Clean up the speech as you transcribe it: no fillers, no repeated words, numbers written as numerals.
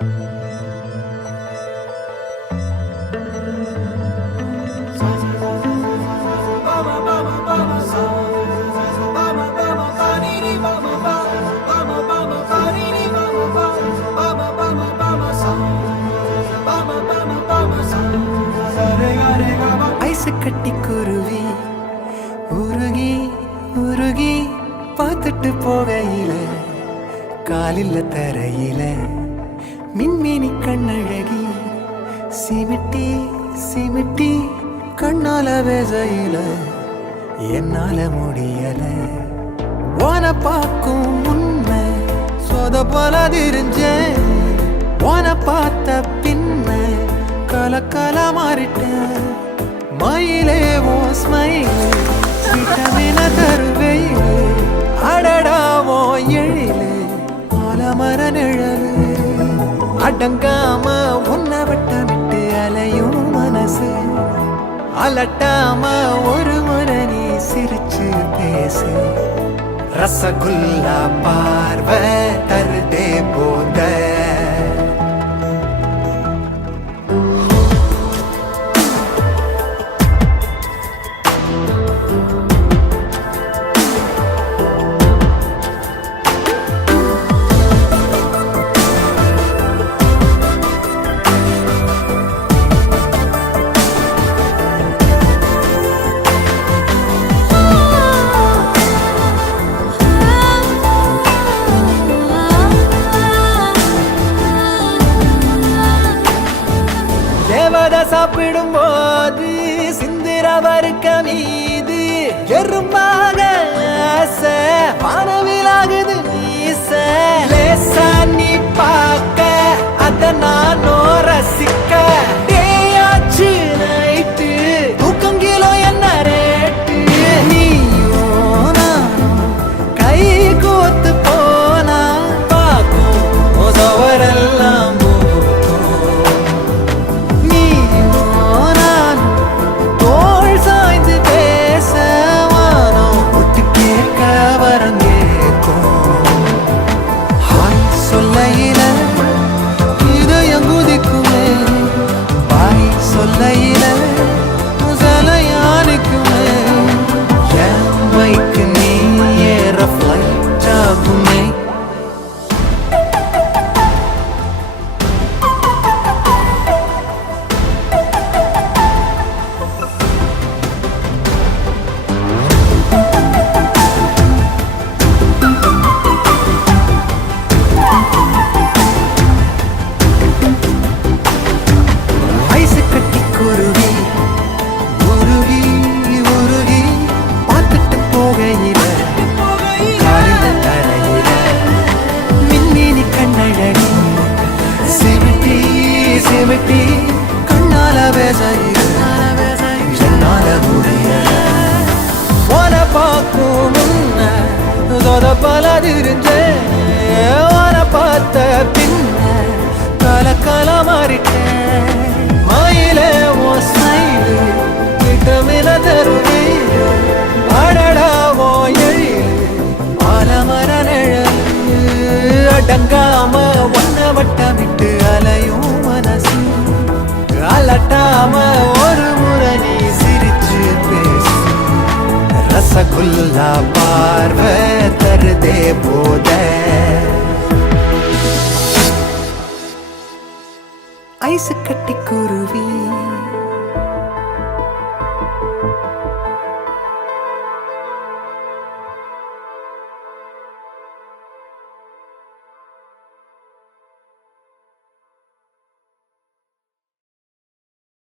ice கட்டி குருவி உருகி உருகி பார்த்துட்டு போகையில காலில் தரையில மின்மினி கண்ணழகி சிமிட்டி சிமிட்டி கண்ணால வேசையில என்னால முடியல வான பார்க்கும் முன்ன சொத போல தெரிஞ்சேன் வான பார்த்த பின்ன கலக்கல மாறிட்டேன் மயிலே ஓ ஸ்மைலே விட்டமின தருவையிலே அடடாவோ எழிலே ஆலமர நிழலே அடங்காம உன்னை வட்டமிட்டு அலையும் மனசு அலட்டாம ஒரு முறை நீ சிரிச்சு பேசு ரசகுல்லா பார்வை தருதே போத சாப்பிடும் போது சிந்திர வறுக்க மீது எறும்பாக வானவிலாகுது மீச லேசா நீ பார்க்க அத நானோ ரசிக்க டேயாச்சு நைட்டு தூக்கங்கிலோ என்ன ரேட்டு நீயோ நானும் கை கோத்து போனா பார்க்கும் சவரெல்லாம் கண்ணால என்னால முடிய உன பார்க்கும் முன்ன பல தெரிஞ்சேன் உன பார்த்த பின்ன கலக்கல மாறிட்டேன் மயிலே ஓ ஸ்மைலு விட்டமின தருவே அடடாவோ எழில் ஆலமர நிழல் அடங்காம ஒன்ன வட்டமிட்டு அலையும் மனசு அலட்டாம ஒரு முறை நீ சிரிச்சு பேசு ரசகுல்லா பார்வை தருதே போத ஐசு கட்டி குருவி